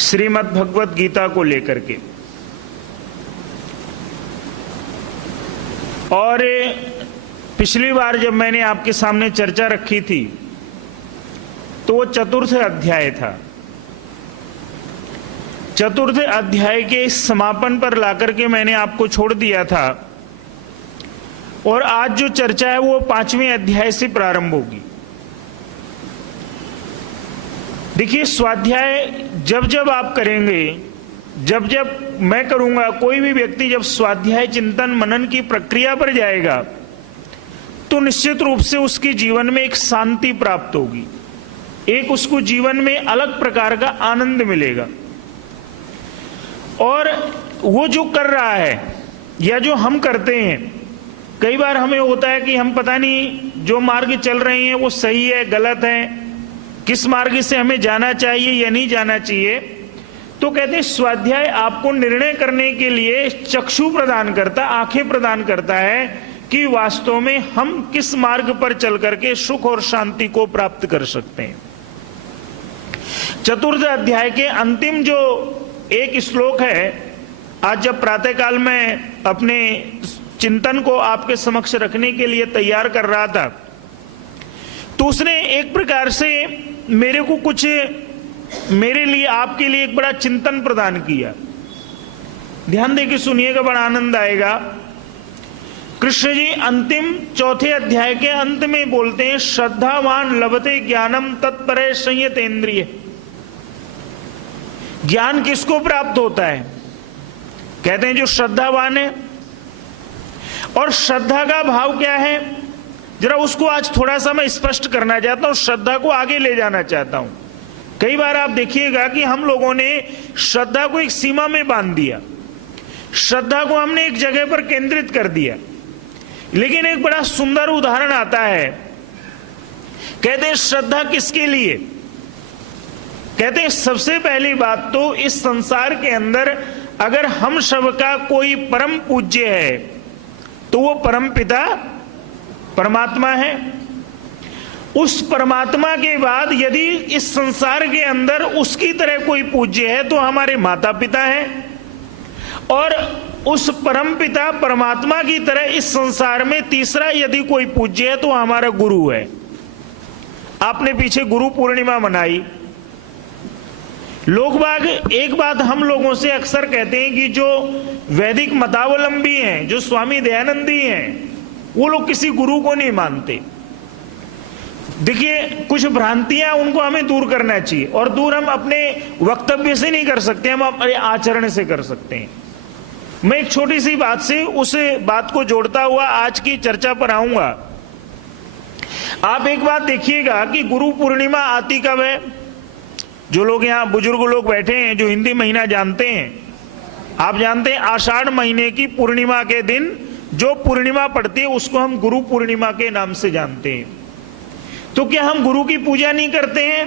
श्रीमद् भगवत गीता को लेकर के। और पिछली बार जब मैंने आपके सामने चर्चा रखी थी तो वो चतुर्थ अध्याय था। चतुर्थ अध्याय के समापन पर लाकर के मैंने आपको छोड़ दिया था और आज जो चर्चा है वो 5वें अध्याय से प्रारंभ होगी। देखिए, स्वाध्याय जब जब आप करेंगे, जब जब मैं करूंगा, कोई भी व्यक्ति जब स्वाध्याय चिंतन मनन की प्रक्रिया पर जाएगा तो निश्चित रूप से उसके जीवन में एक शांति प्राप्त होगी, एक उसको जीवन में अलग प्रकार का आनंद मिलेगा। और वो जो कर रहा है या जो हम करते हैं, कई बार हमें होता है कि हम पता नहीं जो मार्ग चल रहे हैं वो सही है गलत है, किस मार्ग से हमें जाना चाहिए या नहीं जाना चाहिए। तो कहते हैं स्वाध्याय आपको निर्णय करने के लिए चक्षु प्रदान करता, आंखें प्रदान करता है कि वास्तव में हम किस मार्ग पर चल करके सुख और शांति को प्राप्त कर सकते हैं। चतुर्थ अध्याय के अंतिम जो एक श्लोक है, आज जब प्रातःकाल में अपने चिंतन को आपके समक्ष रखने के लिए तैयार कर रहा था तो उसने एक प्रकार से मेरे को कुछ, मेरे लिए आपके लिए एक बड़ा चिंतन प्रदान किया। ध्यान दे के सुनिएगा, बड़ा आनंद आएगा। कृष्ण जी अंतिम चौथे अध्याय के अंत में बोलते हैं, श्रद्धावान लभते ज्ञानम तत्परे संयतेन्द्रिय। ज्ञान किसको प्राप्त होता है? कहते हैं जो श्रद्धावान है। और श्रद्धा का भाव क्या है, जरा उसको आज थोड़ा सा मैं स्पष्ट करना चाहता हूं, श्रद्धा को आगे ले जाना चाहता हूं। कई बार आप देखिएगा कि हम लोगों ने श्रद्धा को एक सीमा में बांध दिया, श्रद्धा को हमने एक जगह पर केंद्रित कर दिया। लेकिन एक बड़ा सुंदर उदाहरण आता है, कहते हैं श्रद्धा किसके लिए? कहते हैं सबसे पहली बात तो इस संसार के अंदर अगर हम सबका कोई परम पूज्य है तो वो परम पिता परमात्मा है। उस परमात्मा के बाद यदि इस संसार के अंदर उसकी तरह कोई पूज्य है तो हमारे माता पिता हैं। और उस परम पिता परमात्मा की तरह इस संसार में तीसरा यदि कोई पूज्य है तो हमारा गुरु है। आपने पीछे गुरु पूर्णिमा मनाई। लोग बाग एक बात हम लोगों से अक्सर कहते हैं कि जो वैदिक मतावलंबी हैं, जो स्वामी दयानंदी हैं, वो लोग किसी गुरु को नहीं मानते। देखिए, कुछ भ्रांतियां उनको हमें दूर करना चाहिए, और दूर हम अपने वक्तव्य से नहीं कर सकते, हम अपने आचरण से कर सकते हैं। मैं एक छोटी सी बात से उस बात को जोड़ता हुआ आज की चर्चा पर आऊंगा। आप एक बात देखिएगा कि गुरु पूर्णिमा आती कब है? जो लोग यहाँ बुजुर्ग लोग बैठे हैं जो हिंदी महीना जानते हैं, आप जानते हैं आषाढ़ महीने की पूर्णिमा के दिन जो पूर्णिमा पड़ती है उसको हम गुरु पूर्णिमा के नाम से जानते हैं। तो क्या हम गुरु की पूजा नहीं करते हैं?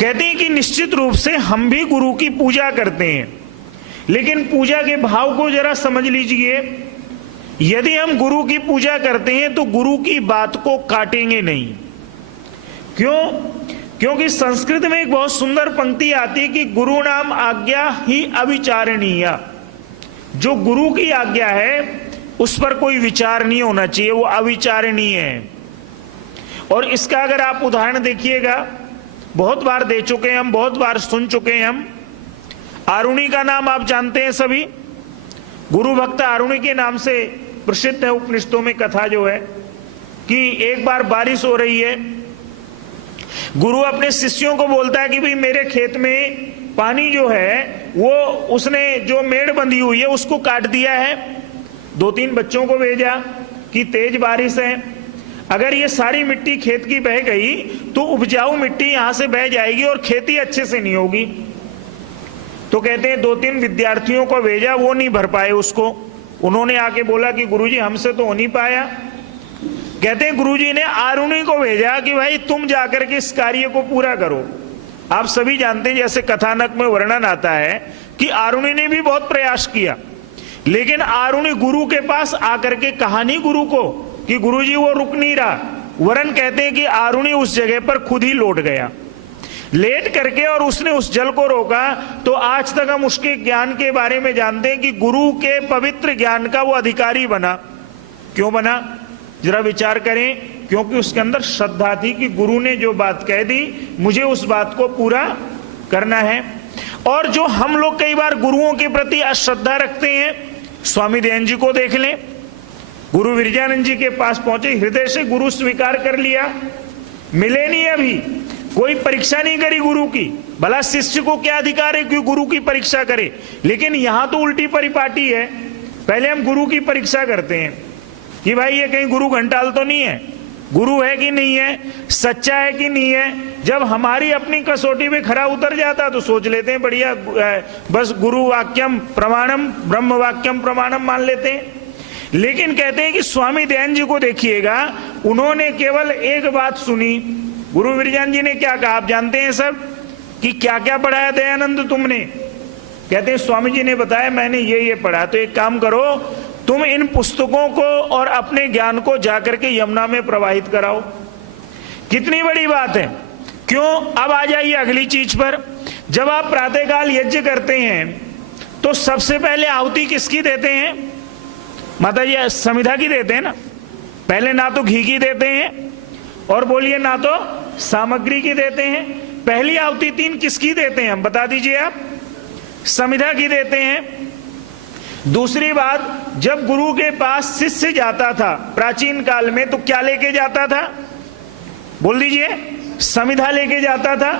कहते हैं कि निश्चित रूप से हम भी गुरु की पूजा करते हैं, लेकिन पूजा के भाव को जरा समझ लीजिए। यदि हम गुरु की पूजा करते हैं तो गुरु की बात को काटेंगे नहीं। क्यों? क्योंकि संस्कृत में एक बहुत सुंदर पंक्ति आती है कि गुरु नाम आज्ञा ही अविचारणीय। जो गुरु की आज्ञा है उस पर कोई विचार नहीं होना चाहिए, वो अविचारणीय है। और इसका अगर आप उदाहरण देखिएगा, बहुत बार दे चुके हैं हम, बहुत बार सुन चुके हैं हम। आरुणि का नाम आप जानते हैं सभी, गुरु भक्त आरुणि के नाम से प्रसिद्ध है उपनिषदों में कथा जो है कि एक बार बारिश हो रही है, गुरु अपने शिष्यों को बोलता है कि भाई मेरे खेत में पानी जो है वो उसने जो मेड़ बंधी हुई है उसको काट दिया है। 2-3 बच्चों को भेजा कि तेज बारिश है, अगर ये सारी मिट्टी खेत की बह गई तो उपजाऊ मिट्टी यहां से बह जाएगी और खेती अच्छे से नहीं होगी। तो कहते हैं 2-3 विद्यार्थियों को भेजा, वो नहीं भर पाए उसको। उन्होंने आके बोला कि गुरुजी हमसे तो हो नहीं पाया। कहते हैं गुरुजी ने आरुणि को भेजा कि भाई तुम जाकर के इस कार्य को पूरा करो। आप सभी जानते हैं, जैसे कथानक में वर्णन आता है कि आरुणि ने भी बहुत प्रयास किया, लेकिन आरुणि गुरु के पास आकर के कहा नहीं गुरु को कि गुरुजी वो रुक नहीं रहा, वरन कहते हैं कि आरुणि उस जगह पर खुद ही लौट गया। लेट करके और उसने उस जल को रोका, तो आज तक हम उसके ज्ञान के बारे में जानते हैं कि गुरु के पवित्र ज्ञान का वो अधिकारी बना। क्यों बना, जरा विचार करें। क्योंकि उसके अंदर श्रद्धा थी कि गुरु ने जो बात कह दी मुझे उस बात को पूरा करना है। और जो हम लोग कई बार गुरुओं के प्रति अश्रद्धा रखते हैं, स्वामी दयानंद जी को देख लें। गुरु विरजानंद जी के पास पहुंचे, हृदय से गुरु स्वीकार कर लिया, मिले नहीं, अभी कोई परीक्षा नहीं करी गुरु की। भला शिष्य को क्या अधिकार है कि गुरु की परीक्षा करे, लेकिन यहां तो उल्टी परिपाटी है। पहले हम गुरु की परीक्षा करते हैं कि भाई ये कहीं गुरु घंटाल तो नहीं है, गुरु है कि नहीं है, सच्चा है कि नहीं है। जब हमारी अपनी कसौटी में खरा उतर जाता तो सोच लेते हैं बढ़िया, बस गुरु वाक्यम प्रमाणम ब्रह्म वाक्यम प्रमाणम मान लेते हैं। लेकिन कहते हैं कि स्वामी दयानंद जी को देखिएगा, उन्होंने केवल एक बात सुनी। गुरु विरजानंद जी ने क्या कहा आप जानते हैं सब, कि क्या क्या पढ़ाया दयानंद तुमने। कहते हैं स्वामी जी ने बताया मैंने ये पढ़ा। तो एक काम करो, तुम इन पुस्तकों को और अपने ज्ञान को जाकर के यमुना में प्रवाहित कराओ। कितनी बड़ी बात है। क्यों, अब आ जाइए अगली चीज पर। जब आप प्रातःकाल यज्ञ करते हैं तो सबसे पहले आहुति किसकी देते हैं, माता जी समिधा की देते हैं ना। पहले ना तो घी की देते हैं और बोलिए ना तो सामग्री की देते हैं। पहली आहुति 3 किसकी देते हैं, हम बता दीजिए आप। समिधा की देते हैं। दूसरी बात, जब गुरु के पास शिष्य जाता था प्राचीन काल में तो क्या लेके जाता था, बोल दीजिए, समिधा लेके जाता था।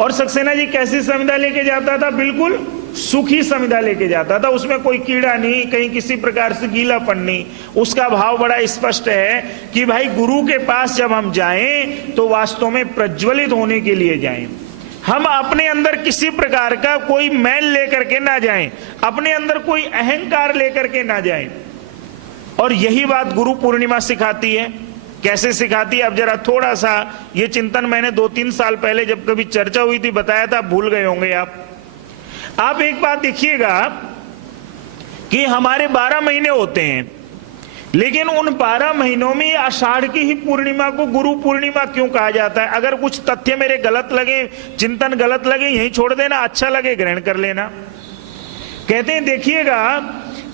और सक्सेना जी कैसी समिधा लेके जाता था, बिल्कुल सूखी समिधा लेके जाता था, उसमें कोई कीड़ा नहीं, कहीं किसी प्रकार से गीलापन नहीं। उसका भाव बड़ा स्पष्ट है कि भाई गुरु के पास जब हम जाएं तो वास्तव में प्रज्वलित होने के लिए जाएं। हम अपने अंदर किसी प्रकार का कोई मैल लेकर के ना जाएं, अपने अंदर कोई अहंकार लेकर के ना जाएं। और यही बात गुरु पूर्णिमा सिखाती है। कैसे सिखाती है, अब जरा थोड़ा सा ये चिंतन मैंने 2-3 साल पहले जब कभी चर्चा हुई थी बताया था, भूल गए होंगे आप एक बात देखिएगा कि हमारे 12 महीने होते हैं, लेकिन उन 12 महीनों में आषाढ़ की ही पूर्णिमा को गुरु पूर्णिमा क्यों कहा जाता है। अगर कुछ तथ्य मेरे गलत लगे, चिंतन गलत लगे, यहीं छोड़ देना, अच्छा लगे ग्रहण कर लेना। कहते हैं देखिएगा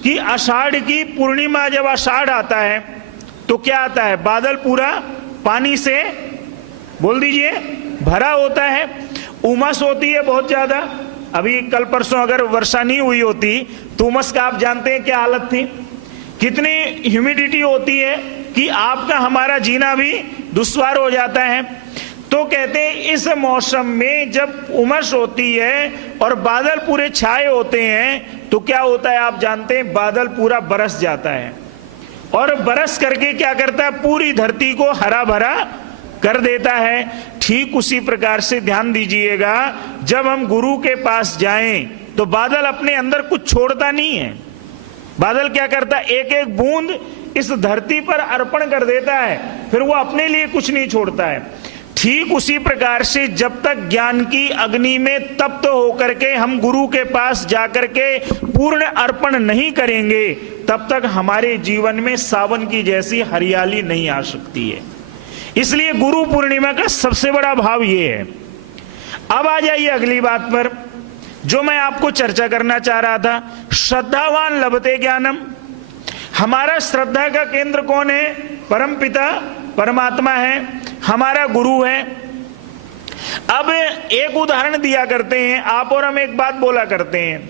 कि आषाढ़ की पूर्णिमा, जब आषाढ़ आता है तो क्या आता है, बादल पूरा पानी से, बोल दीजिए, भरा होता है। उमस होती है बहुत ज्यादा। अभी कल परसों अगर वर्षा नहीं हुई होती तो उमस का आप जानते हैं क्या हालत थी। कितनी ह्यूमिडिटी होती है कि आपका हमारा जीना भी दुश्वार हो जाता है। तो कहते हैं इस मौसम में जब उमस होती है और बादल पूरे छाए होते हैं तो क्या होता है आप जानते हैं, बादल पूरा बरस जाता है। और बरस करके क्या करता है, पूरी धरती को हरा भरा कर देता है। ठीक उसी प्रकार से ध्यान दीजिएगा, जब हम गुरु के पास जाएं तो बादल अपने अंदर कुछ छोड़ता नहीं है। बादल क्या करता है, एक एक बूंद इस धरती पर अर्पण कर देता है, फिर वो अपने लिए कुछ नहीं छोड़ता है। ठीक उसी प्रकार से जब तक ज्ञान की अग्नि में तप्त होकर के हम गुरु के पास जाकर के पूर्ण अर्पण नहीं करेंगे, तब तक हमारे जीवन में सावन की जैसी हरियाली नहीं आ सकती है। इसलिए गुरु पूर्णिमा का सबसे बड़ा भाव ये है। अब आ जाइए अगली बात पर जो मैं आपको चर्चा करना चाह रहा था, श्रद्धावान लभते ज्ञानम। हमारा श्रद्धा का केंद्र कौन है, परम पिता परमात्मा है, हमारा गुरु है। अब एक उदाहरण दिया करते हैं आप और हम, एक बात बोला करते हैं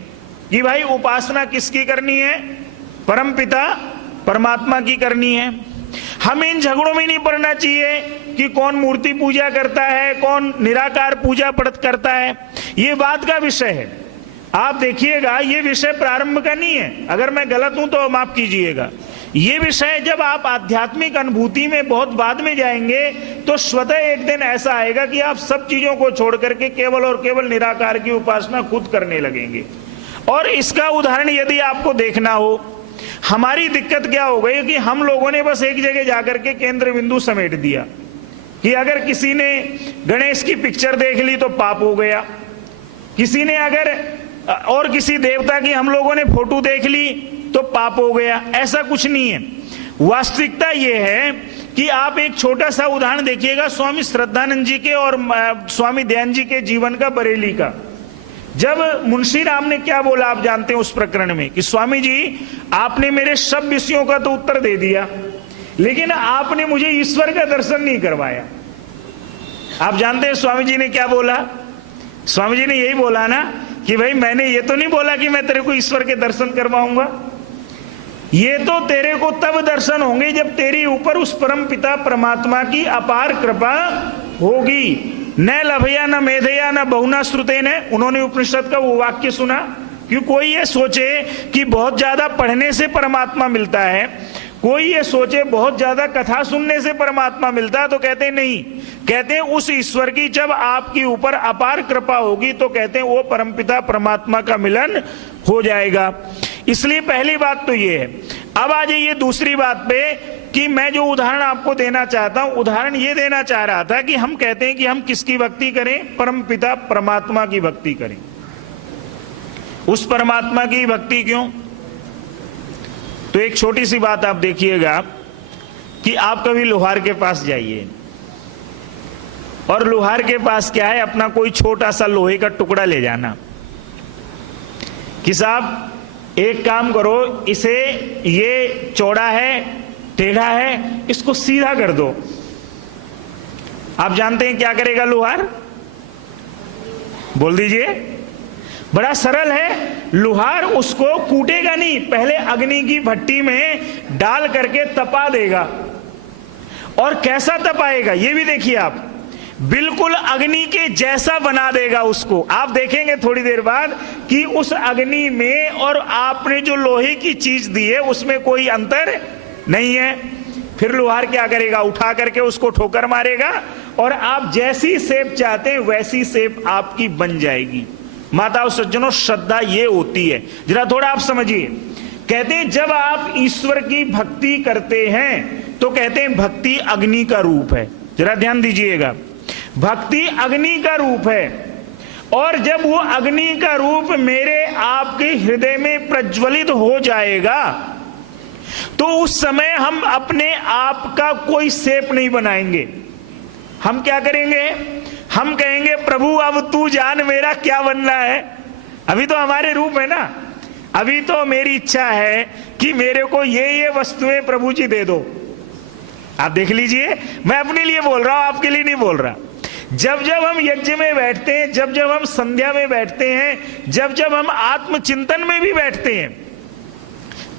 कि भाई उपासना किसकी करनी है, परम पिता परमात्मा की करनी है। हमें इन झगड़ों में नहीं पड़ना चाहिए कि कौन मूर्ति पूजा करता है, कौन निराकार पूजा करता है। ये बात का विषय है। आप देखिएगा ये विषय प्रारंभ का नहीं है, अगर मैं गलत हूं तो माफ कीजिएगा। ये विषय जब आप आध्यात्मिक अनुभूति में बहुत बाद में जाएंगे तो स्वतः एक दिन ऐसा आएगा कि आप सब चीजों को छोड़ करके केवल और केवल निराकार की उपासना खुद करने लगेंगे। और इसका उदाहरण यदि आपको देखना हो, हमारी दिक्कत क्या हो गई कि हम लोगों ने बस एक जगह जाकर के केंद्र बिंदु समेट दिया कि अगर किसी ने गणेश की पिक्चर देख ली तो पाप हो गया, किसी ने अगर और किसी देवता की हम लोगों ने फोटो देख ली तो पाप हो गया। ऐसा कुछ नहीं है। वास्तविकता यह है कि आप एक छोटा सा उदाहरण देखिएगा स्वामी श्रद्धानंद जी के और स्वामी दयानंद जी के जीवन का, बरेली का। जब मुंशी राम ने क्या बोला आप जानते हैं उस प्रकरण में, कि स्वामी जी आपने मेरे सब विषयों का तो उत्तर दे दिया, लेकिन आपने मुझे ईश्वर का दर्शन नहीं करवाया। आप जानते हैं स्वामी जी ने क्या बोला? स्वामी जी ने यही बोला ना कि भाई मैंने ये तो नहीं बोला कि मैं तेरे को ईश्वर के दर्शन करवाऊंगा, ये तो तेरे को तब दर्शन होंगे जब तेरे ऊपर उस परम पिता परमात्मा की अपार कृपा होगी। न लभया न मेधया न बहुना श्रुते ने, उन्होंने उपनिषद का वो वाक्य सुना। क्यों कोई ये सोचे कि बहुत ज्यादा पढ़ने से परमात्मा मिलता है, कोई ये सोचे बहुत ज्यादा कथा सुनने से परमात्मा मिलता है, तो कहते नहीं, कहते हैं उस ईश्वर की जब आपके ऊपर अपार कृपा होगी तो कहते हैं वो परमपिता परमात्मा का मिलन हो जाएगा। इसलिए पहली बात तो ये है। अब आ जाइए दूसरी बात पे कि मैं जो उदाहरण आपको देना चाहता हूं, उदाहरण ये देना चाह रहा था कि हम कहते हैं कि हम किसकी भक्ति करें? परमपिता परमात्मा की भक्ति करें। उस परमात्मा की भक्ति क्यों? तो एक छोटी सी बात आप देखिएगा कि आप कभी लोहार के पास जाइए और लोहार के पास क्या है, अपना कोई छोटा सा लोहे का टुकड़ा ले जाना कि साहब एक काम करो, इसे ये चौड़ा है टेढ़ा है, इसको सीधा कर दो। आप जानते हैं क्या करेगा लोहार? बोल दीजिए। बड़ा सरल है, लोहार उसको कूटेगा नहीं, पहले अग्नि की भट्टी में डाल करके तपा देगा। और कैसा तपाएगा ये भी देखिए आप, बिल्कुल अग्नि के जैसा बना देगा उसको। आप देखेंगे थोड़ी देर बाद कि उस अग्नि में और आपने जो लोहे की चीज दी है उसमें कोई अंतर नहीं है। फिर लोहार क्या करेगा? उठा करके उसको ठोकर मारेगा और आप जैसी शेप चाहते हैं वैसी शेप आपकी बन जाएगी। माताओं सज्जनों, श्रद्धा ये होती है। जरा थोड़ा आप समझिए। कहते हैं जब आप ईश्वर की भक्ति करते हैं तो कहते हैं भक्ति अग्नि का रूप है। जरा ध्यान दीजिएगा, भक्ति अग्नि का रूप है। और जब वो अग्नि का रूप मेरे आपके हृदय में प्रज्वलित हो जाएगा तो उस समय हम अपने आप का कोई शेप नहीं बनाएंगे। हम क्या करेंगे? हम कहेंगे प्रभु अब तू जान मेरा क्या बनना है। अभी तो हमारे रूप है ना, अभी तो मेरी इच्छा है कि मेरे को ये वस्तुएं प्रभु जी दे दो। आप देख लीजिए, मैं अपने लिए बोल रहा हूं, आपके लिए नहीं बोल रहा। जब जब हम यज्ञ में बैठते हैं, जब जब हम संध्या में बैठते हैं, जब जब हम आत्मचिंतन में भी बैठते हैं,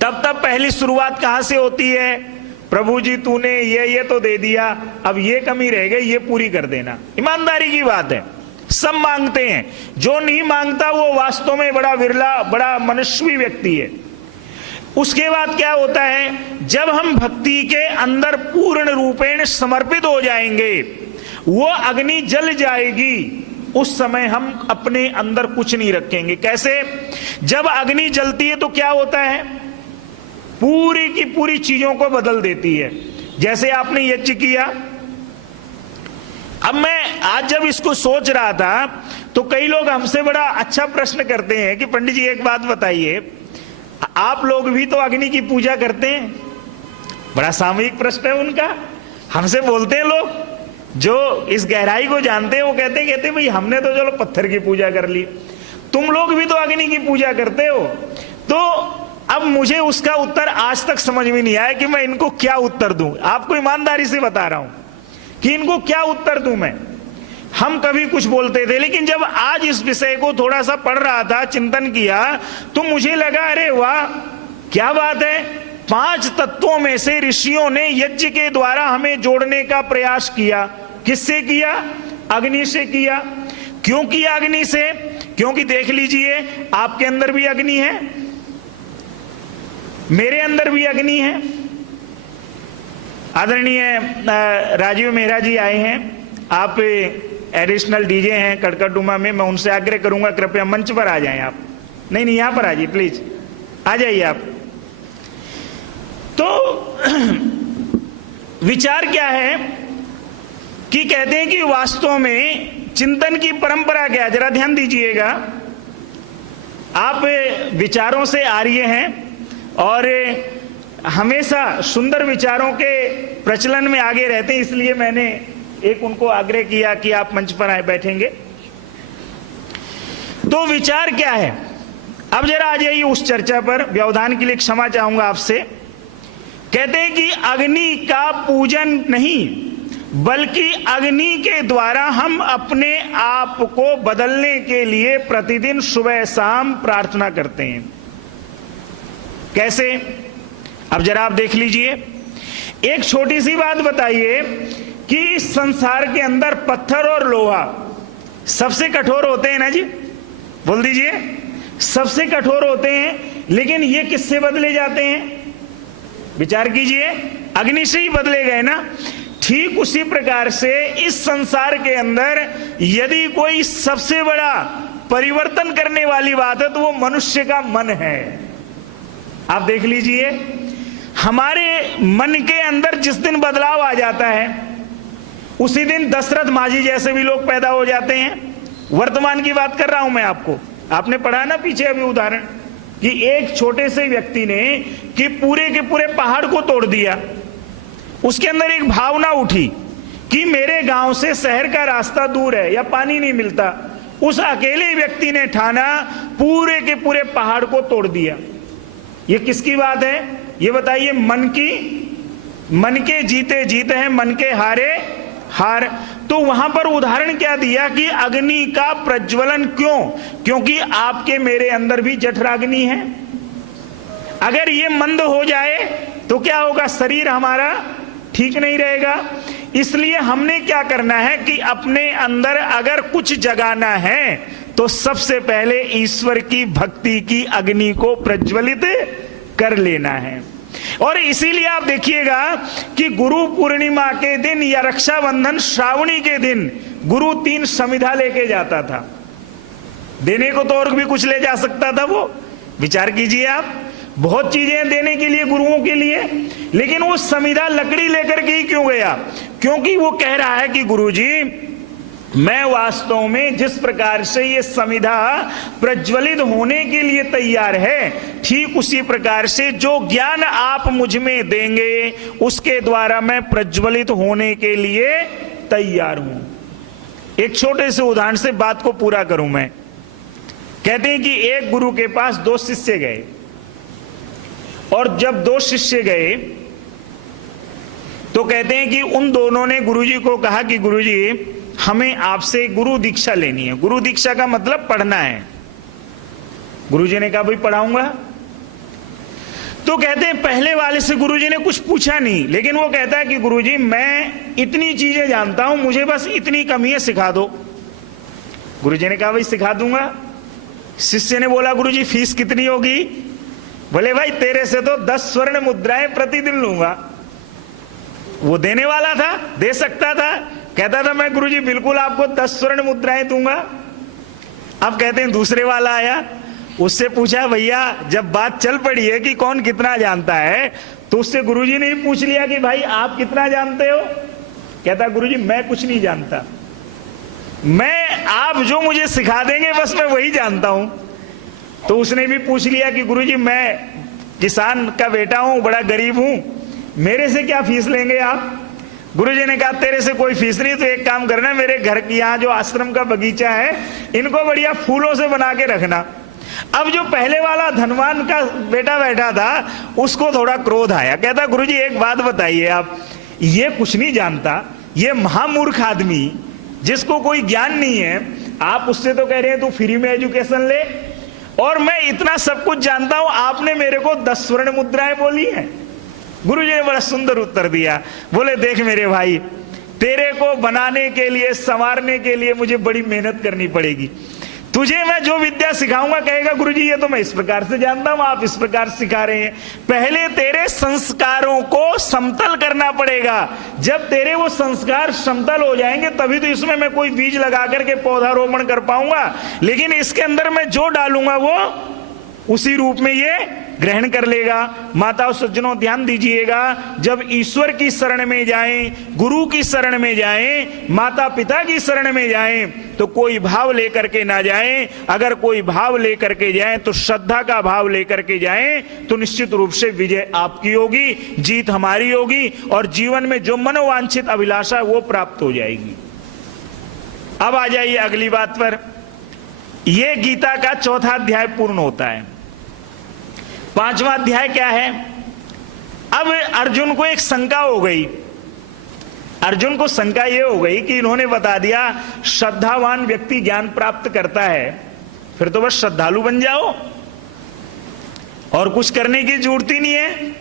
तब तब पहली शुरुआत कहां से होती है? प्रभु जी तूने ये तो दे दिया, अब ये कमी रह गई, ये पूरी कर देना। ईमानदारी की बात है, सब मांगते हैं। जो नहीं मांगता वो वास्तव में बड़ा विरला, बड़ा मनुष्यवी व्यक्ति है। उसके बाद क्या होता है? जब हम भक्ति के अंदर पूर्ण रूपेण समर्पित हो जाएंगे, वो अग्नि जल जाएगी, उस समय हम अपने अंदर कुछ नहीं रखेंगे। कैसे? जब अग्नि जलती है तो क्या होता है? पूरी की पूरी चीजों को बदल देती है। जैसे आपने यज्ञ किया, अब मैं आज जब इसको सोच रहा था तो कई लोग हमसे बड़ा अच्छा प्रश्न करते हैं कि पंडित जी एक बात बताइए, आप लोग भी तो अग्नि की पूजा करते हैं? बड़ा सामूहिक प्रश्न है उनका। हमसे बोलते हैं लोग जो इस गहराई को जानते हैं, वो कहते भाई हमने तो चलो पत्थर की पूजा कर ली, तुम लोग भी तो अग्नि की पूजा करते हो। तो अब मुझे उसका उत्तर आज तक समझ में नहीं आया कि मैं इनको क्या उत्तर दूं। आपको ईमानदारी से बता रहा हूं कि इनको क्या उत्तर दूं मैं। हम कभी कुछ बोलते थे, लेकिन जब आज इस विषय को थोड़ा सा पढ़ रहा था, चिंतन किया, तो मुझे लगा अरे वाह क्या बात है। 5 तत्वों में से ऋषियों ने यज्ञ के द्वारा हमें जोड़ने का प्रयास किया। किससे किया? अग्नि से किया। क्यों किया अग्नि से? क्योंकि देख लीजिए, आपके अंदर भी अग्नि है, मेरे अंदर भी अग्नि है। आदरणीय राजीव मेहरा जी आए हैं, आप एडिशनल डीजे हैं कड़कड़डुमा में, मैं उनसे आग्रह करूंगा कृपया मंच पर आ जाएं आप। नहीं यहां पर आ जाइए, प्लीज आ जाइए आप। तो विचार क्या है कि कहते हैं कि वास्तव में चिंतन की परंपरा क्या है? जरा ध्यान दीजिएगा, आप विचारों से आ रही हैं और हमेशा सुंदर विचारों के प्रचलन में आगे रहते हैं, इसलिए मैंने एक उनको आग्रह किया कि आप मंच पर आए बैठेंगे। तो विचार क्या है, अब जरा आ जाइए उस चर्चा पर। व्यवधान के लिए क्षमा चाहूंगा आपसे। कहते हैं कि अग्नि का पूजन नहीं, बल्कि अग्नि के द्वारा हम अपने आप को बदलने के लिए प्रतिदिन सुबह शाम प्रार्थना करते हैं। कैसे? अब जरा आप देख लीजिए। एक छोटी सी बात बताइए कि इस संसार के अंदर पत्थर और लोहा सबसे कठोर होते हैं ना जी, बोल दीजिए, सबसे कठोर होते हैं, लेकिन ये किससे बदले जाते हैं? विचार कीजिए, अग्नि से ही बदले गए ना। ठीक उसी प्रकार से इस संसार के अंदर यदि कोई सबसे बड़ा परिवर्तन करने वाली बात है तो वो मनुष्य का मन है। आप देख लीजिए, हमारे मन के अंदर जिस दिन बदलाव आ जाता है उसी दिन दशरथ माझी जैसे भी लोग पैदा हो जाते हैं। वर्तमान की बात कर रहा हूं मैं आपको। आपने पढ़ा ना पीछे अभी उदाहरण कि एक छोटे से व्यक्ति ने कि पूरे के पूरे पहाड़ को तोड़ दिया। उसके अंदर एक भावना उठी कि मेरे गांव से शहर का रास्ता दूर है या पानी नहीं मिलता। उस अकेले व्यक्ति ने ठाना पूरे के पूरे पहाड़ को तोड़ दिया। ये किसकी बात है ये बताइए? मन की। मन के जीते जीत है, मन के हारे हार। तो वहां पर उदाहरण क्या दिया कि अग्नि का प्रज्वलन क्यों? क्योंकि आपके मेरे अंदर भी जठराग्नि है। अगर ये मंद हो जाए तो क्या होगा? शरीर हमारा ठीक नहीं रहेगा। इसलिए हमने क्या करना है कि अपने अंदर अगर कुछ जगाना है तो सबसे पहले ईश्वर की भक्ति की अग्नि को प्रज्वलित कर लेना है। और इसीलिए आप देखिएगा कि गुरु पूर्णिमा के दिन या रक्षाबंधन श्रावणी के दिन गुरु 3 समिधा लेके जाता था। देने को तो और भी कुछ ले जा सकता था वो। विचार कीजिए आप, बहुत चीजें देने के लिए गुरुओं के लिए, लेकिन वो समिधा लकड़ी लेकर के ही क्यों गया? क्योंकि वो कह रहा है कि गुरुजी मैं वास्तव में जिस प्रकार से ये समिधा प्रज्वलित होने के लिए तैयार है, ठीक उसी प्रकार से जो ज्ञान आप मुझ में देंगे उसके द्वारा मैं प्रज्वलित होने के लिए तैयार हूं। एक छोटे से उदाहरण से बात को पूरा करूं मैं। कहते हैं कि एक गुरु के पास 2 शिष्य गए, और जब 2 शिष्य गए तो कहते हैं कि उन दोनों ने गुरुजी को कहा कि गुरुजी हमें आपसे गुरु दीक्षा लेनी है। गुरु दीक्षा का मतलब पढ़ना है। गुरुजी ने कहा भाई पढ़ाऊंगा। तो कहते हैं पहले वाले से गुरुजी ने कुछ पूछा नहीं, लेकिन वो कहता है कि गुरुजी मैं इतनी चीजें जानता हूं, मुझे बस इतनी कमी है, सिखा दो। गुरुजी ने कहा भाई सिखा दूंगा। शिष्य ने बोला गुरुजी फीस कितनी होगी? बोले भाई तेरे से तो 10 स्वर्ण मुद्राएं प्रतिदिन लूंगा। वो देने वाला था, दे सकता था। कहता था मैं गुरुजी बिल्कुल आपको 10 स्वर्ण मुद्राएं दूंगा। अब कहते हैं दूसरे वाला आया, उससे पूछा भैया जब बात चल पड़ी है कि कौन कितना जानता है, तो उससे गुरुजी ने ही पूछ लिया कि भाई आप कितना जानते हो? कहता गुरुजी मैं कुछ नहीं जानता, मैं आप जो मुझे सिखा देंगे बस मैं वही जानता हूं। तो उसने भी पूछ लिया कि गुरुजी मैं किसान का बेटा हूं, बड़ा गरीब हूं, मेरे से क्या फीस लेंगे आप? गुरुजी ने कहा तेरे से कोई फीस नहीं, तो एक काम करना, मेरे घर की यहाँ जो आश्रम का बगीचा है इनको बढ़िया फूलों से बना के रखना। अब जो पहले वाला धनवान का बेटा बैठा था उसको थोड़ा क्रोध आया। कहता गुरुजी एक बात बताइए, आप ये कुछ नहीं जानता, ये महामूर्ख आदमी जिसको कोई ज्ञान नहीं है, आप उससे तो कह रहे हैं तू फ्री में एजुकेशन ले, और मैं इतना सब कुछ जानता हूं, आपने मेरे को 10 स्वर्ण मुद्राएं बोली हैं। गुरुजी ने बड़ा सुंदर उत्तर दिया। बोले देख मेरे भाई, तेरे को बनाने के लिए, संवारने के लिए मुझे बड़ी मेहनत करनी पड़ेगी। तुझे मैं जो विद्या सिखाऊंगा कहेगा गुरुजी ये तो मैं इस प्रकार से जानता हूं, आप इस प्रकार सिखा रहे हैं। पहले तेरे संस्कारों को समतल करना पड़ेगा। जब तेरे वो संस्कार समतल हो जाएंगे तभी तो इसमें मैं कोई बीज लगा करके पौधारोपण कर पाऊंगा, लेकिन इसके अंदर मैं जो डालूंगा वो उसी रूप में ये ग्रहण कर लेगा। माताओं सज्जनों ध्यान दीजिएगा, जब ईश्वर की शरण में जाएं, गुरु की शरण में जाएं, माता पिता की शरण में जाएं, तो कोई भाव लेकर के ना जाएं। अगर कोई भाव लेकर के जाएं तो श्रद्धा का भाव लेकर के जाएं, तो निश्चित रूप से विजय आपकी होगी, जीत हमारी होगी और जीवन में जो मनोवांछित अभिलाषा वो प्राप्त हो जाएगी। अब आ जाइए अगली बात पर। यह गीता का चौथा अध्याय पूर्ण होता है। पांचवा अध्याय क्या है? अब अर्जुन को एक शंका हो गई। अर्जुन को शंका यह हो गई कि इन्होंने बता दिया श्रद्धावान व्यक्ति ज्ञान प्राप्त करता है, फिर तो बस श्रद्धालु बन जाओ और कुछ करने की जरूरत ही नहीं है।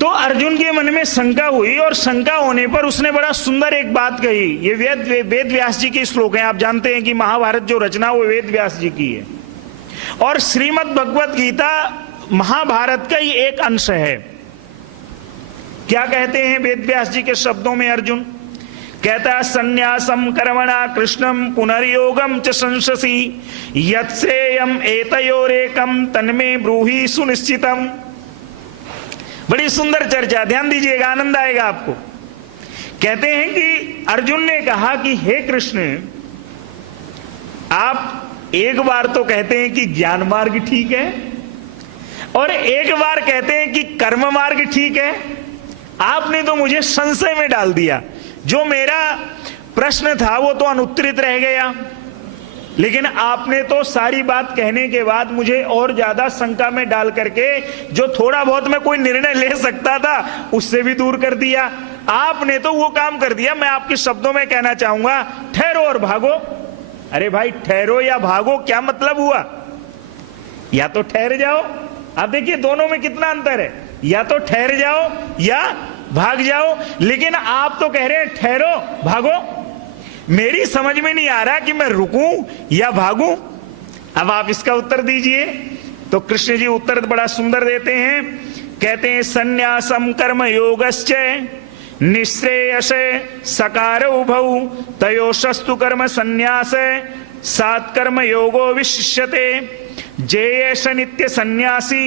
तो अर्जुन के मन में शंका हुई और शंका होने पर उसने बड़ा सुंदर एक बात कही। ये वेद व्यास जी के श्लोक हैं। आप जानते हैं कि महाभारत जो रचना वो वेद व्यास जी की है और श्रीमद् भगवत गीता महाभारत का ही एक अंश है। क्या कहते हैं वेद व्यास जी के शब्दों में? अर्जुन कहता है संन्यासम कर्मणा कृष्णम पुनर्योगम च संशसि यत्श्रेयम एतयोरेकम तन्मे ब्रूहि सुनिश्चितम। बड़ी सुंदर चर्चा, ध्यान दीजिएगा, आनंद आएगा आपको। कहते हैं कि अर्जुन ने कहा कि हे कृष्ण, आप एक बार तो कहते हैं कि ज्ञान मार्ग ठीक है और एक बार कहते हैं कि कर्म मार्ग ठीक है। आपने तो मुझे संशय में डाल दिया। जो मेरा प्रश्न था वो तो अनुत्तरित रह गया, लेकिन आपने तो सारी बात कहने के बाद मुझे और ज्यादा शंका में डाल करके जो थोड़ा बहुत मैं कोई निर्णय ले सकता था उससे भी दूर कर दिया। आपने तो वो काम कर दिया। मैं आपके शब्दों में कहना चाहूंगा, ठहरो और भागो। अरे भाई, ठहरो या भागो क्या मतलब हुआ? या तो ठहर जाओ। आप देखिए दोनों में कितना अंतर है। या तो ठहर जाओ या भाग जाओ, लेकिन आप तो कह रहे हैं ठहरो भागो। मेरी समझ में नहीं आ रहा कि मैं रुकूं या भागूं। अब आप इसका उत्तर दीजिए। तो कृष्ण जी उत्तर बड़ा सुंदर देते हैं। कहते हैं संन्यासम कर्म योगश्च निःश्रेयसे सकार उभौ तयोशस्तु कर्म संन्यास सात कर्म योगो विशिष्यते जेयेष नित्य सन्यासी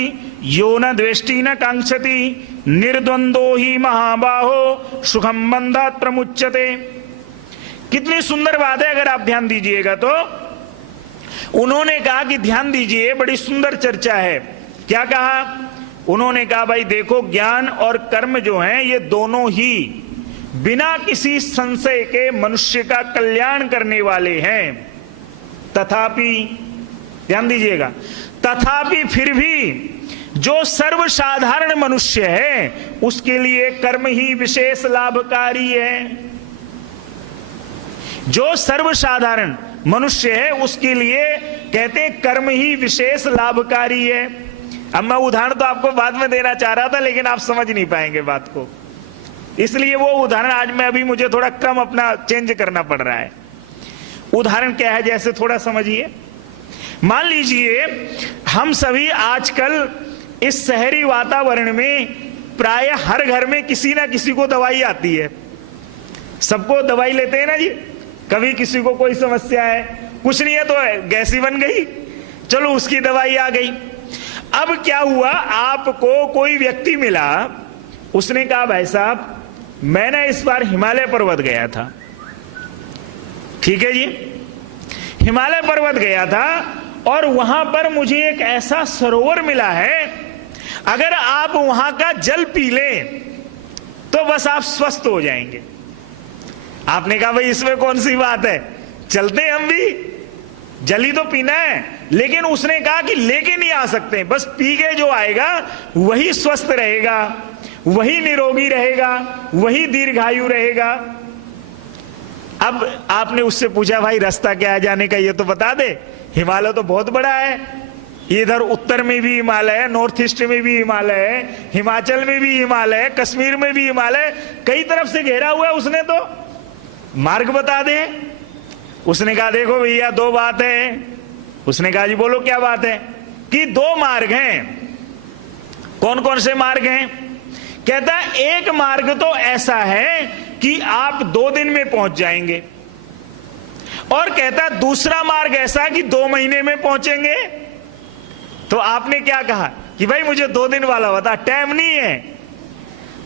यो न द्वेष्टि न कांक्षति निर्द्वंदो ही महाबाहो सुखम बंधात् प्रमुच्यते। कितनी सुंदर बात है अगर आप ध्यान दीजिएगा तो। उन्होंने कहा कि ध्यान दीजिए, बड़ी सुंदर चर्चा है। क्या कहा? उन्होंने कहा भाई देखो, ज्ञान और कर्म जो हैं ये दोनों ही बिना किसी संशय के मनुष्य का कल्याण करने वाले हैं। तथापि, ध्यान दीजिएगा, तथापि फिर भी जो सर्वसाधारण मनुष्य है उसके लिए कर्म ही विशेष लाभकारी है। जो सर्वसाधारण मनुष्य है उसके लिए कहते हैं कर्म ही विशेष लाभकारी है। अब मैं उदाहरण तो आपको बाद में देना चाह रहा था, लेकिन आप समझ नहीं पाएंगे बात को, इसलिए वो उदाहरण आज मैं अभी मुझे थोड़ा क्रम अपना चेंज करना पड़ रहा है। उदाहरण क्या है, जैसे थोड़ा समझिए। मान लीजिए हम सभी आजकल इस शहरी वातावरण में प्राय हर घर में किसी ना किसी को दवाई आती है। सबको दवाई लेते हैं ना जी। कभी किसी को कोई समस्या है, कुछ नहीं है तो गैस ही बन गई, चलो उसकी दवाई आ गई। अब क्या हुआ, आपको कोई व्यक्ति मिला, उसने कहा भाई साहब मैं ना इस बार हिमालय पर्वत गया था। ठीक है जी, हिमालय पर्वत गया था और वहां पर मुझे एक ऐसा सरोवर मिला है, अगर आप वहां का जल पी लें तो बस आप स्वस्थ हो जाएंगे। आपने कहा भाई इसमें कौन सी बात है, चलते हैं हम भी, जल ही तो पीना है। लेकिन उसने कहा कि लेके नहीं आ सकते, बस पी के जो आएगा वही स्वस्थ रहेगा, वही निरोगी रहेगा, वही दीर्घायु रहेगा। अब आपने उससे पूछा भाई रास्ता क्या है जाने का, ये तो बता दे। हिमालय तो बहुत बड़ा है, इधर उत्तर में भी हिमालय है, नॉर्थ ईस्ट में भी हिमालय है, हिमाचल में भी हिमालय है, कश्मीर में भी हिमालय, कई तरफ से घेरा हुआ है। उसने तो मार्ग बता दे। उसने कहा देखो भैया दो बात है। उसने कहा जी बोलो क्या बात है? कि दो मार्ग हैं। कौन कौन से मार्ग हैं? कहता है एक मार्ग तो ऐसा है कि आप 2 दिन में पहुंच जाएंगे, और कहता है दूसरा मार्ग ऐसा कि 2 महीने में पहुंचेंगे। तो आपने क्या कहा? कि भाई मुझे 2 दिन वाला बता, टाइम नहीं है,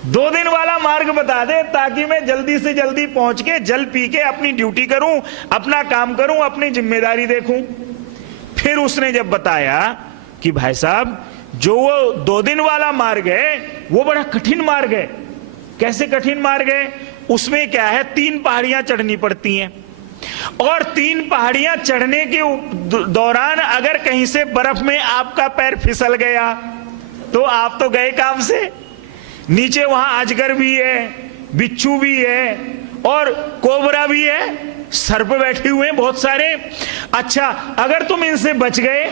2 दिन वाला मार्ग बता दे ताकि मैं जल्दी से जल्दी पहुंच के जल पी के अपनी ड्यूटी करूं, अपना काम करूं, अपनी जिम्मेदारी देखूं। फिर उसने जब बताया कि भाई साहब जो वो 2 दिन वाला मार्ग है वो बड़ा कठिन मार्ग है। कैसे कठिन मार्ग है? उसमें क्या है, 3 पहाड़ियां चढ़नी पड़ती हैं, और 3 पहाड़ियां चढ़ने के दौरान अगर कहीं से बर्फ में आपका पैर फिसल गया तो आप तो गए काम से। नीचे वहां अजगर भी है, बिच्छू भी है और कोबरा भी है, सर्प बैठे हुए हैं बहुत सारे। अच्छा, अगर तुम इनसे बच गए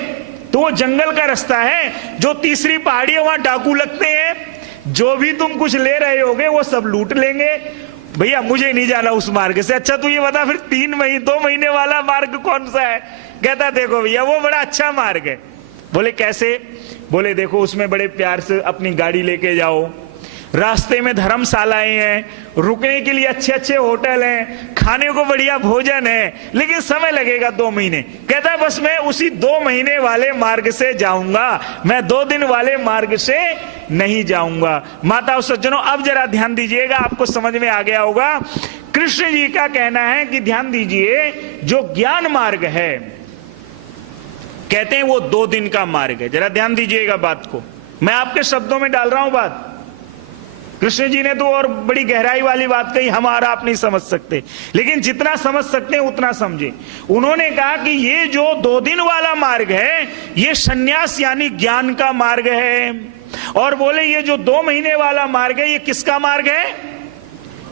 तो वो जंगल का रास्ता है, जो तीसरी पहाड़ी है वहां डाकू लगते हैं, जो भी तुम कुछ ले रहे होगे वो सब लूट लेंगे। भैया मुझे नहीं जाना उस मार्ग से। अच्छा तू ये बता फिर 2 महीने वाला मार्ग कौन सा है? कहता देखो भैया वो बड़ा अच्छा मार्ग है। बोले कैसे? बोले देखो उसमें बड़े प्यार से अपनी गाड़ी लेके जाओ, रास्ते में धर्मशालाएं हैं, रुकने के लिए अच्छे अच्छे होटल हैं, खाने को बढ़िया भोजन है, लेकिन समय लगेगा 2 महीने। कहता है बस मैं उसी 2 महीने वाले मार्ग से जाऊंगा, मैं 2 दिन वाले मार्ग से नहीं जाऊंगा। माता और सज्जनों, अब जरा ध्यान दीजिएगा, आपको समझ में आ गया होगा। कृष्ण जी का कहना है कि ध्यान दीजिए, जो ज्ञान मार्ग है कहते हैं वो 2 दिन का मार्ग है। जरा ध्यान दीजिएगा बात को, मैं आपके शब्दों में डाल रहा हूं बात। कृष्ण जी ने तो और बड़ी गहराई वाली बात कही, हम और आप नहीं समझ सकते, लेकिन जितना समझ सकते हैं उतना समझे। उन्होंने कहा कि ये जो 2 दिन वाला मार्ग है ये सन्यास यानी ज्ञान का मार्ग है, और बोले ये जो 2 महीने वाला मार्ग है ये किसका मार्ग है?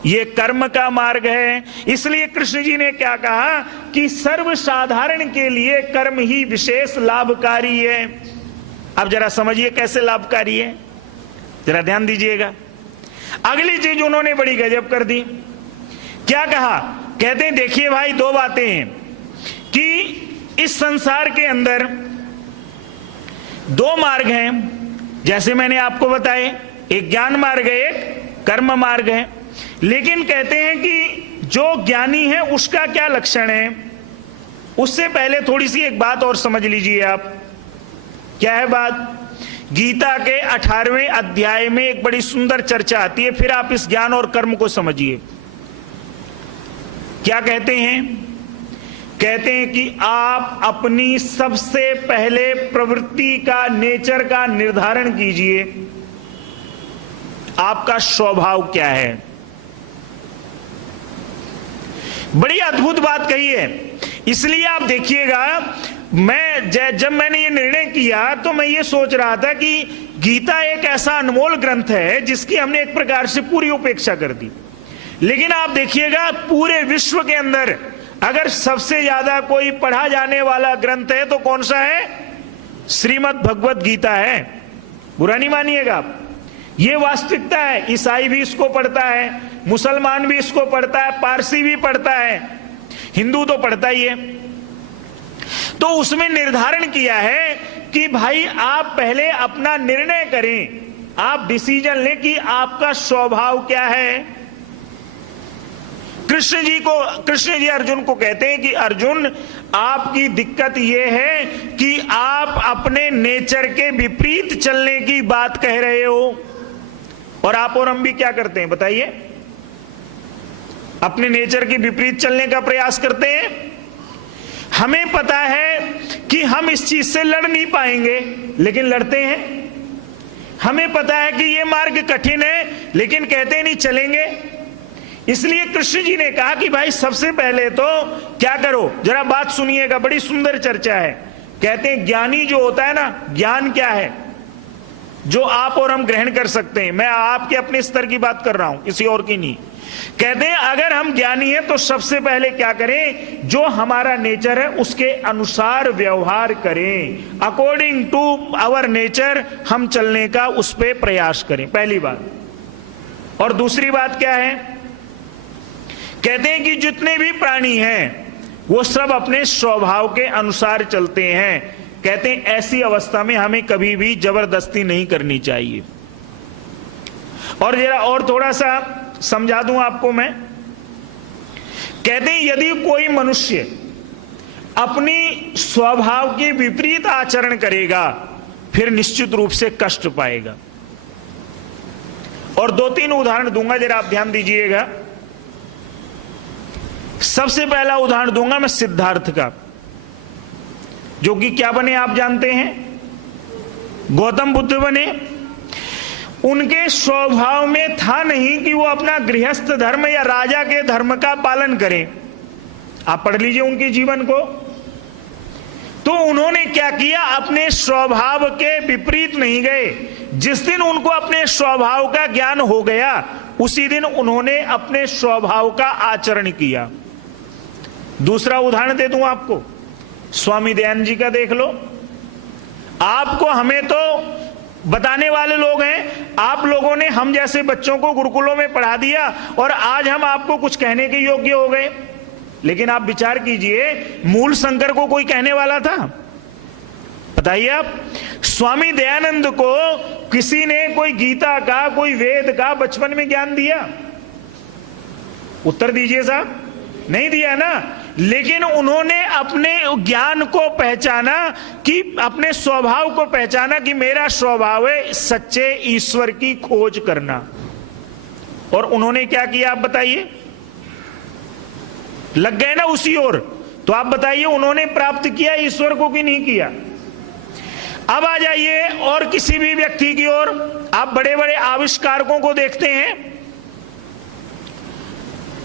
ये कर्म का मार्ग है। इसलिए कृष्ण जी ने क्या कहा कि सर्वसाधारण के लिए कर्म ही विशेष लाभकारी है। अब जरा समझिए कैसे लाभकारी है, जरा ध्यान दीजिएगा। अगली चीज उन्होंने बड़ी गजब कर दी। क्या कहा? कहते हैं देखिए भाई 2 बातें हैं कि इस संसार के अंदर 2 मार्ग हैं, जैसे मैंने आपको बताए, एक ज्ञान मार्ग है, एक कर्म मार्ग है। लेकिन कहते हैं कि जो ज्ञानी है उसका क्या लक्षण है? उससे पहले थोड़ी सी एक बात और समझ लीजिए आप। क्या है बात? गीता के 18वें अध्याय में एक बड़ी सुंदर चर्चा आती है, फिर आप इस ज्ञान और कर्म को समझिए। क्या कहते हैं? कहते हैं कि आप अपनी सबसे पहले प्रवृत्ति का, नेचर का निर्धारण कीजिए। आपका स्वभाव क्या है? बड़ी अद्भुत बात कही है। इसलिए आप देखिएगा, जब मैंने ये निर्णय किया तो मैं ये सोच रहा था कि गीता एक ऐसा अनमोल ग्रंथ है जिसकी हमने एक प्रकार से पूरी उपेक्षा कर दी। लेकिन आप देखिएगा पूरे विश्व के अंदर अगर सबसे ज्यादा कोई पढ़ा जाने वाला ग्रंथ है तो कौन सा है? श्रीमद् भगवत गीता है। बुरा नहीं मानिएगा आप, ये वास्तविकता है। ईसाई भी इसको पढ़ता है, मुसलमान भी इसको पढ़ता है, पारसी भी पढ़ता है, हिंदू तो पढ़ता ही है। तो उसमें निर्धारण किया है कि भाई आप पहले अपना निर्णय करें, आप डिसीजन लें कि आपका स्वभाव क्या है। कृष्ण जी अर्जुन को कहते हैं कि अर्जुन आपकी दिक्कत यह है कि आप अपने नेचर के विपरीत चलने की बात कह रहे हो। और आप और हम भी क्या करते हैं बताइए? अपने नेचर के विपरीत चलने का प्रयास करते हैं। हमें पता है कि हम इस चीज से लड़ नहीं पाएंगे लेकिन लड़ते हैं। हमें पता है कि यह मार्ग कठिन है लेकिन कहते नहीं चलेंगे। इसलिए कृष्ण जी ने कहा कि भाई सबसे पहले तो क्या करो, जरा बात सुनिएगा, बड़ी सुंदर चर्चा है। कहते हैं ज्ञानी जो होता है ना, ज्ञान क्या है? जो आप और हम ग्रहण कर सकते हैं। मैं आपके अपने स्तर की बात कर रहा हूं, किसी और की नहीं। कहते हैं अगर हम ज्ञानी हैं तो सबसे पहले क्या करें? जो हमारा नेचर है उसके अनुसार व्यवहार करें, अकॉर्डिंग टू आवर नेचर हम चलने का उस पर प्रयास करें, पहली बात। और दूसरी बात क्या है? कहते हैं कि जितने भी प्राणी हैं वो सब अपने स्वभाव के अनुसार चलते हैं। कहते हैं ऐसी अवस्था में हमें कभी भी जबरदस्ती नहीं करनी चाहिए। और जरा और थोड़ा सा समझा दूं आपको मैं। कहते हैं यदि कोई मनुष्य अपनी स्वभाव के विपरीत आचरण करेगा फिर निश्चित रूप से कष्ट पाएगा। और 2-3 उदाहरण दूंगा, जरा आप ध्यान दीजिएगा। सबसे पहला उदाहरण दूंगा मैं सिद्धार्थ का, जो कि क्या बने आप जानते हैं, गौतम बुद्ध बने। उनके स्वभाव में था नहीं कि वो अपना गृहस्थ धर्म या राजा के धर्म का पालन करें। आप पढ़ लीजिए उनके जीवन को। तो उन्होंने क्या किया, अपने स्वभाव के विपरीत नहीं गए। जिस दिन उनको अपने स्वभाव का ज्ञान हो गया, उसी दिन उन्होंने अपने स्वभाव का आचरण किया। दूसरा उदाहरण दे दूं आपको, स्वामी दयानंद जी का देख लो। आपको, हमें तो बताने वाले लोग हैं, आप लोगों ने हम जैसे बच्चों को गुरुकुलों में पढ़ा दिया और आज हम आपको कुछ कहने के योग्य हो गए। लेकिन आप विचार कीजिए, मूल शंकर को कोई कहने वाला था? बताइए आप। स्वामी दयानंद को किसी ने कोई गीता का, कोई वेद का बचपन में ज्ञान दिया? उत्तर दीजिए साहब, नहीं दिया ना। लेकिन उन्होंने अपने ज्ञान को पहचाना, कि अपने स्वभाव को पहचाना कि मेरा स्वभाव है सच्चे ईश्वर की खोज करना। और उन्होंने क्या किया आप बताइए? लग गए ना उसी ओर। तो आप बताइए, उन्होंने प्राप्त किया ईश्वर को कि नहीं किया? अब आ जाइए और किसी भी व्यक्ति की ओर। आप बड़े बड़े आविष्कारकों को देखते हैं,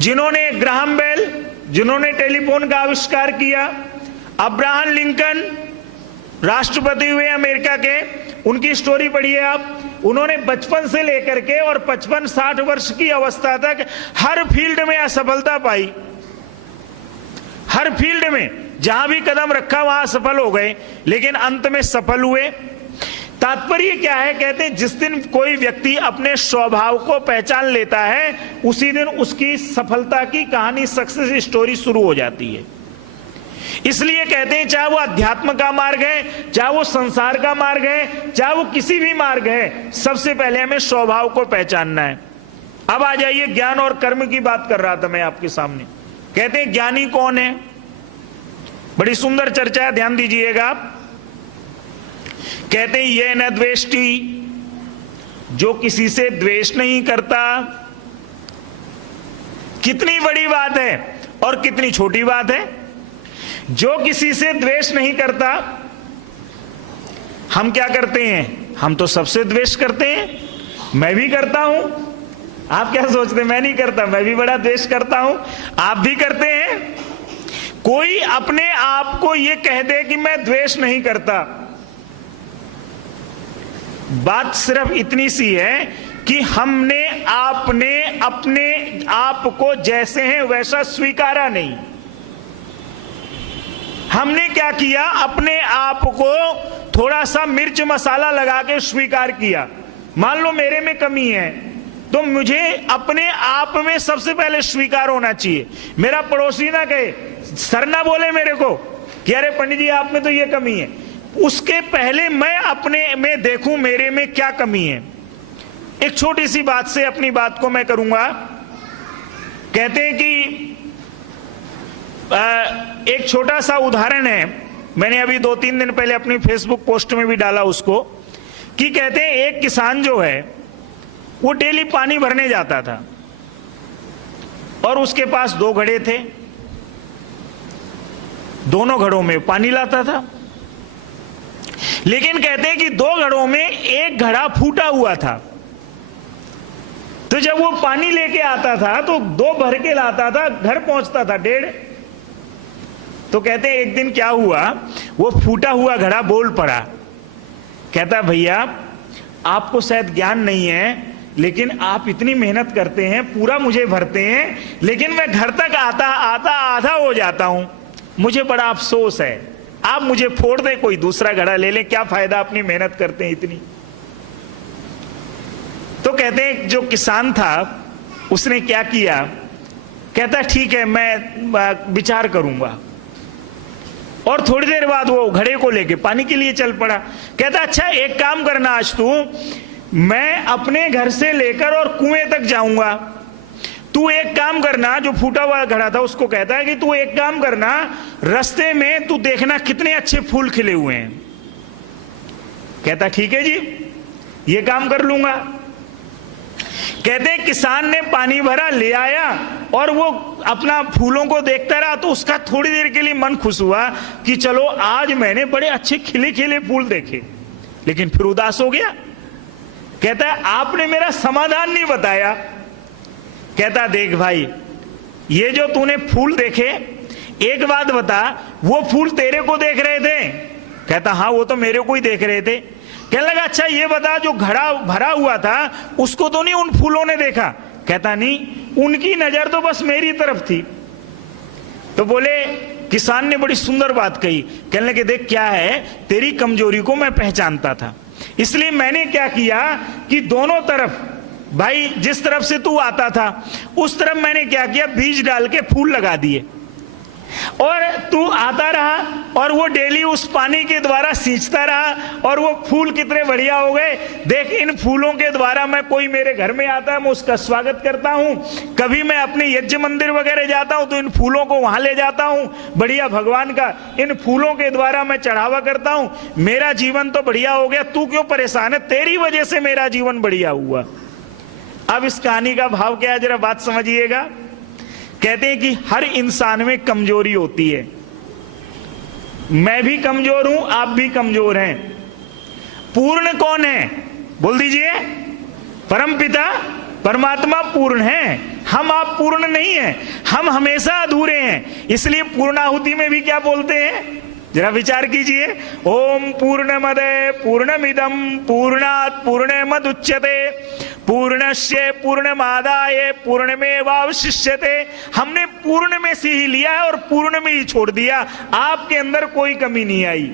जिन्होंने ग्राहम बेल, जिन्होंने टेलीफोन का आविष्कार किया, अब्राहम लिंकन राष्ट्रपति हुए अमेरिका के, उनकी स्टोरी पढ़िए आप। उन्होंने बचपन से लेकर के और 55-60 वर्ष की अवस्था तक हर फील्ड में असफलता पाई। हर फील्ड में जहां भी कदम रखा वहां सफल हो गए, लेकिन अंत में सफल हुए। तात्पर्य क्या है? कहते हैं जिस दिन कोई व्यक्ति अपने स्वभाव को पहचान लेता है, उसी दिन उसकी सफलता की कहानी, सक्सेस स्टोरी शुरू हो जाती है। इसलिए कहते हैं, चाहे वो अध्यात्म का मार्ग है, चाहे वो संसार का मार्ग है, चाहे वो किसी भी मार्ग है, सबसे पहले हमें स्वभाव को पहचानना है। अब आ जाइए, ज्ञान और कर्म की बात कर रहा था मैं आपके सामने। कहते हैं ज्ञानी कौन है? बड़ी सुंदर चर्चा है, ध्यान दीजिएगा आप। कहते हैं ये न द्वेष्टि, जो किसी से द्वेष नहीं करता। कितनी बड़ी बात है और कितनी छोटी बात है। जो किसी से द्वेष नहीं करता। हम क्या करते हैं? हम तो सबसे द्वेष करते हैं। मैं भी करता हूं। आप क्या सोचते हैं मैं नहीं करता? मैं भी बड़ा द्वेष करता हूं, आप भी करते हैं। कोई अपने आप को यह कह दे कि मैं द्वेष नहीं करता, बात सिर्फ इतनी सी है कि हमने आपने अपने आप को जैसे हैं वैसा स्वीकारा नहीं। हमने क्या किया? अपने आप को थोड़ा सा मिर्च मसाला लगा के स्वीकार किया। मान लो मेरे में कमी है, तो मुझे अपने आप में सबसे पहले स्वीकार होना चाहिए। मेरा पड़ोसी ना कहे, सर ना बोले मेरे को कि अरे पंडित जी आप में तो ये कमी है। उसके पहले मैं अपने में देखूं मेरे में क्या कमी है। एक छोटी सी बात से अपनी बात को मैं करूंगा। कहते हैं कि एक छोटा सा उदाहरण है, मैंने अभी 2-3 दिन पहले अपनी फेसबुक पोस्ट में भी डाला उसको, कि कहते हैं एक किसान जो है वो डेली पानी भरने जाता था और उसके पास 2 घड़े थे। दोनों घड़ों में पानी लाता था, लेकिन कहते हैं कि 2 घड़ों में एक घड़ा फूटा हुआ था। तो जब वो पानी लेके आता था तो 2 भर के लाता था, घर पहुंचता था 1.5। तो कहते हैं एक दिन क्या हुआ, वो फूटा हुआ घड़ा बोल पड़ा। कहता भैया आपको शायद ज्ञान नहीं है, लेकिन आप इतनी मेहनत करते हैं, पूरा मुझे भरते हैं, लेकिन मैं घर तक आता आता आधा हो जाता हूं। मुझे बड़ा अफसोस है, आप मुझे फोड़ दें, कोई दूसरा घड़ा ले लें, क्या फायदा अपनी मेहनत करते हैं इतनी। तो कहते हैं जो किसान था उसने क्या किया, कहता ठीक है मैं विचार करूंगा। और थोड़ी देर बाद वो घड़े को लेके पानी के लिए चल पड़ा। कहता अच्छा एक काम करना, आज तू, मैं अपने घर से लेकर और कुएं तक जाऊंगा, तू एक काम करना। जो फूटा हुआ घड़ा था उसको कहता है कि तू एक काम करना, रास्ते में तू देखना कितने अच्छे फूल खिले हुए हैं। कहता ठीक है जी, ये काम कर लूंगा। कहते किसान ने पानी भरा, ले आया और वो अपना फूलों को देखता रहा, तो उसका थोड़ी देर के लिए मन खुश हुआ कि चलो आज मैंने बड़े अच्छे खिले खिले फूल देखे, लेकिन फिर उदास हो गया। कहता है आपने मेरा समाधान नहीं बताया। कहता देख भाई, ये जो तूने फूल देखे, एक बात बता, वो फूल तेरे को देख रहे थे? कहता हाँ, वो तो मेरे को ही देख रहे थे। कहने लगा अच्छा ये बता, जो घड़ा भरा हुआ था उसको तो नहीं उन फूलों ने देखा? कहता नहीं, उनकी नजर तो बस मेरी तरफ थी। तो बोले किसान ने बड़ी सुंदर बात कही। कहने लगे देख क्या है, तेरी कमजोरी को मैं पहचानता था, इसलिए मैंने क्या किया कि दोनों तरफ, भाई जिस तरफ से तू आता था उस तरफ मैंने क्या किया, बीज डाल के फूल लगा दिए, और तू आता रहा और वो डेली उस पानी के द्वारा सींचता रहा, और वो फूल कितने बढ़िया हो गए। देख इन फूलों के द्वारा मैं, कोई मेरे घर में आता है मैं उसका स्वागत करता हूं, कभी मैं अपने यज्ञ मंदिर वगैरह जाता हूं तो इन फूलों को वहां ले जाता हूं, बढ़िया भगवान का इन फूलों के द्वारा मैं चढ़ावा करता हूं, मेरा जीवन तो बढ़िया हो गया, तू क्यों परेशान है? तेरी वजह से मेरा जीवन बढ़िया हुआ। अब इस कहानी का भाव क्या है, जरा बात समझिएगा। कहते हैं कि हर इंसान में कमजोरी होती है, मैं भी कमजोर हूं, आप भी कमजोर हैं। पूर्ण कौन है? बोल दीजिए। परमपिता परमात्मा पूर्ण है, हम आप पूर्ण नहीं हैं, हम हमेशा अधूरे हैं। इसलिए पूर्णाहुति में भी क्या बोलते हैं, जरा विचार कीजिए। ओम पूर्णमदे पूर्णमिदं पूर्णात् पूर्णमुदच्यते पूर्णस्य पूर्णमादाय पूर्णमेवावशिष्यते। हमने पूर्ण में से ही लिया है और पूर्ण में ही छोड़ दिया, आपके अंदर कोई कमी नहीं आई।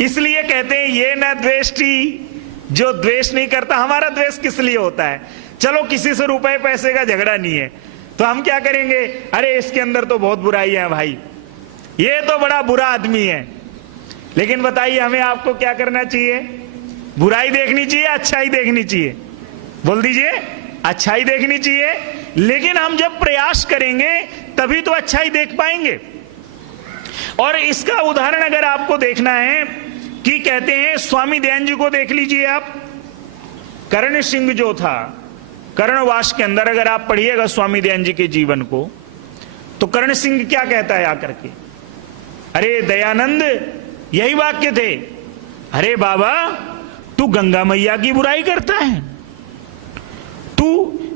इसलिए कहते हैं ये न द्वेष्टि, जो द्वेष नहीं करता। हमारा द्वेष किस लिए होता है? चलो किसी से रुपए पैसे का झगड़ा नहीं है तो हम क्या करेंगे, अरे इसके अंदर तो बहुत बुराई है भाई, ये तो बड़ा बुरा आदमी है। लेकिन बताइए हमें आपको क्या करना चाहिए? बुराई देखनी चाहिए, अच्छाई देखनी चाहिए? बोल दीजिए, अच्छाई देखनी चाहिए। लेकिन हम जब प्रयास करेंगे तभी तो अच्छाई देख पाएंगे। और इसका उदाहरण अगर आपको देखना है कि कहते हैं स्वामी दयानंद जी को देख लीजिए आप। कर्ण सिंह जो था, कर्णवास के अंदर अगर आप पढ़िएगा स्वामी दयानंद जी के जीवन को, तो कर्ण सिंह क्या कहता है आकर के, अरे दयानंद, यही वाक्य थे, अरे बाबा तू गंगा मैया की बुराई करता है, तू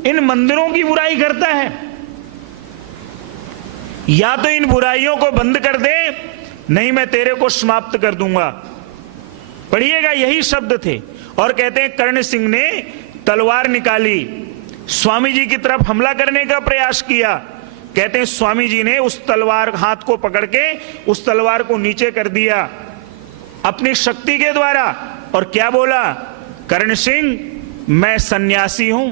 इन मंदिरों की बुराई करता है, या तो इन बुराइयों को बंद कर दे, नहीं मैं तेरे को समाप्त कर दूंगा। पढ़िएगा, यही शब्द थे। और कहते हैं कर्ण सिंह ने तलवार निकाली, स्वामी जी की तरफ हमला करने का प्रयास किया। कहते हैं स्वामी जी ने उस तलवार, हाथ को पकड़ के उस तलवार को नीचे कर दिया अपनी शक्ति के द्वारा, और क्या बोला, कर्ण सिंह मैं सन्यासी हूं,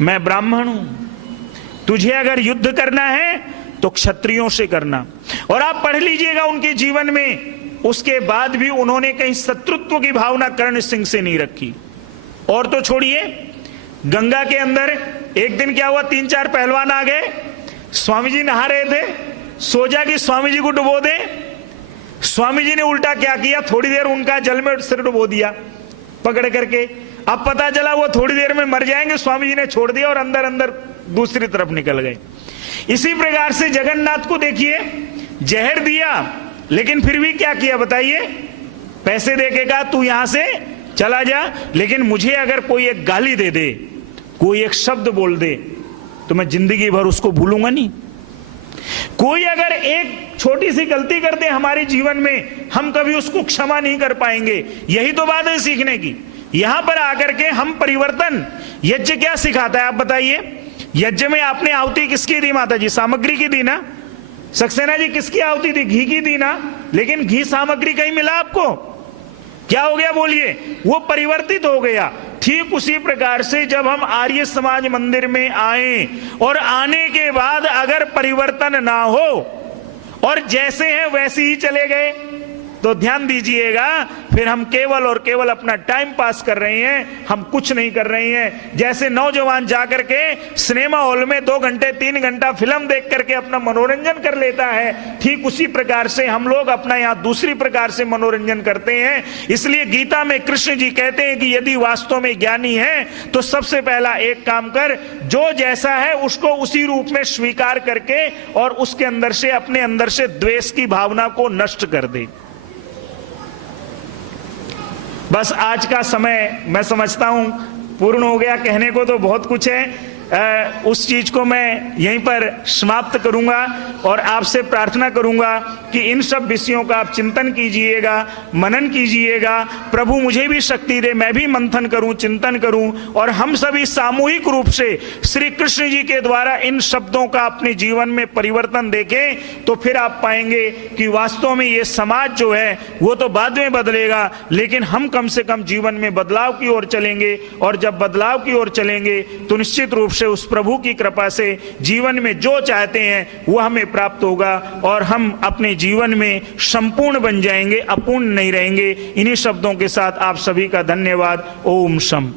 मैं ब्राह्मण हूं, तुझे अगर युद्ध करना है तो क्षत्रियों से करना। और आप पढ़ लीजिएगा उनके जीवन में, उसके बाद भी उन्होंने कहीं शत्रुत्व की भावना कर्ण सिंह से नहीं रखी। और तो छोड़िए, गंगा के अंदर एक दिन क्या हुआ, 3-4 पहलवान आ गए, स्वामी जी नहा रहे थे, सोचा कि स्वामी जी को डुबो दे। स्वामी जी ने उल्टा क्या किया, थोड़ी देर उनका जल में सिर डुबो दिया पकड़ करके। अब पता चला वो थोड़ी देर में मर जाएंगे, स्वामी जी ने छोड़ दिया और अंदर अंदर दूसरी तरफ निकल गए। इसी प्रकार से जगन्नाथ को देखिए, जहर दिया लेकिन फिर भी क्या किया बताइए, पैसे देके कहा तू यहां से चला जा, लेकिन मुझे अगर कोई एक गाली दे दे, कोई एक शब्द बोल दे, तो मैं जिंदगी भर उसको भूलूंगा नहीं। कोई अगर एक छोटी सी गलती कर दे हमारे जीवन में, हम कभी उसको क्षमा नहीं कर पाएंगे। यही तो बात है सीखने की। यहां पर आकर के हम परिवर्तन, यज्ञ क्या सिखाता है आप बताइए? यज्ञ में आपने आहुति किसकी दी माता जी? सामग्री की दी ना? सक्सेना जी किसकी आहुति दी? घी की दी ना? लेकिन घी सामग्री कहीं मिला आपको? क्या हो गया बोलिए? वो परिवर्तित हो गया। ठीक उसी प्रकार से जब हम आर्य समाज मंदिर में आए और आने के बाद अगर परिवर्तन ना हो और जैसे हैं वैसे ही चले गए, तो ध्यान दीजिएगा, फिर हम केवल और केवल अपना टाइम पास कर रहे हैं, हम कुछ नहीं कर रहे हैं। जैसे नौजवान जाकर के सिनेमा हॉल में 2 घंटे 3 घंटा फिल्म देख करके अपना मनोरंजन कर लेता है, ठीक उसी प्रकार से हम लोग अपना यहाँ दूसरी प्रकार से मनोरंजन करते हैं। इसलिए गीता में कृष्ण जी कहते हैं कि यदि वास्तव में ज्ञानी है तो सबसे पहला एक काम कर, जो जैसा है उसको उसी रूप में स्वीकार करके और उसके अंदर से, अपने अंदर से द्वेष की भावना को नष्ट कर दे। बस आज का समय मैं समझता हूं पूर्ण हो गया, कहने को तो बहुत कुछ है, उस चीज को मैं यहीं पर समाप्त करूंगा और आपसे प्रार्थना करूंगा कि इन सब विषयों का आप चिंतन कीजिएगा, मनन कीजिएगा। प्रभु मुझे भी शक्ति दे, मैं भी मंथन करूं, चिंतन करूं और हम सभी सामूहिक रूप से श्री कृष्ण जी के द्वारा इन शब्दों का अपने जीवन में परिवर्तन देखें, तो फिर आप पाएंगे कि वास्तव में ये समाज जो है वो तो बाद में बदलेगा, लेकिन हम कम से कम जीवन में बदलाव की ओर चलेंगे। और जब बदलाव की ओर चलेंगे तो निश्चित रूप से उस प्रभु की कृपा से जीवन में जो चाहते हैं वो हमें प्राप्त होगा और हम अपने जीवन में संपूर्ण बन जाएंगे, अपूर्ण नहीं रहेंगे। इन्हीं शब्दों के साथ आप सभी का धन्यवाद। ओम शम।